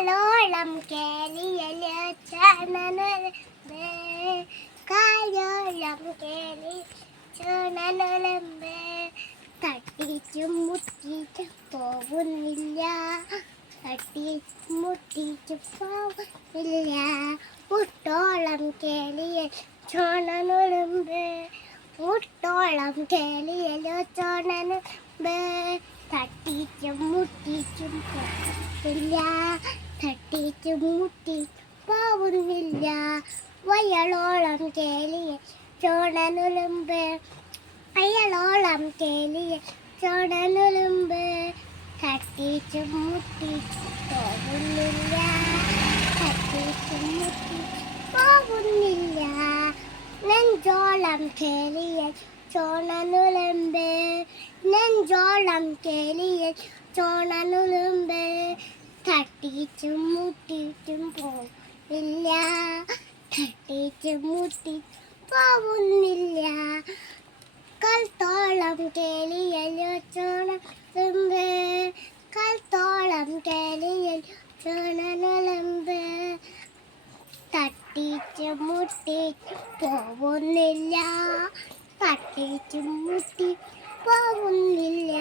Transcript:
അയ്യളോളം കേളിയല് ചണനുലമ്പ് കായോളം കേളി ചണനുലമ്പ് തട്ടിച്ചും മുട്ടിച്ചും പോകുന്നില്ല തട്ടിച്ചും മുട്ടിച്ചും പോകുന്നില്ല മുട്ടോളം കേളിയൽ ചണനുലമ്പ് മുട്ടോളം കേളിയലോ ചണനുലമ്പ് തട്ടിച്ചും മുട്ടിച്ചും പോകുന്നില്ല തട്ടിച്ചും മുട്ടിച്ചും പോകുന്നില്ല വയലോളം കേളിയ ചോണനുലുമ്പ് അയലോളം കേളിയ ചോണനുലുമ്പ് തട്ടിച്ചും മുട്ടിച്ചും പോകുന്നില്ല തട്ടിച്ചും മുട്ടിച്ചും പോകുന്നില്ല നെഞ്ചോളം കേളിയ ചോണനുലുമ്പ് നെഞ്ചോളം കേളിയ ചോണനുലുമ്പ് തട്ടിച്ചും മുട്ടിച്ചും പോകുന്നില്ല തട്ടിച്ചും മുട്ടിച്ചും പോകുന്നില്ല കൽത്തോളം കേളിയല്ലോ ചോണനുലമ്പ് കൽത്തോളം കേളിയൽ ചോണനുലമ്പ് തട്ടിച്ചും മുട്ടിച്ചും പോകുന്നില്ല തട്ടിച്ചും മുട്ടി പോകുന്നില്ല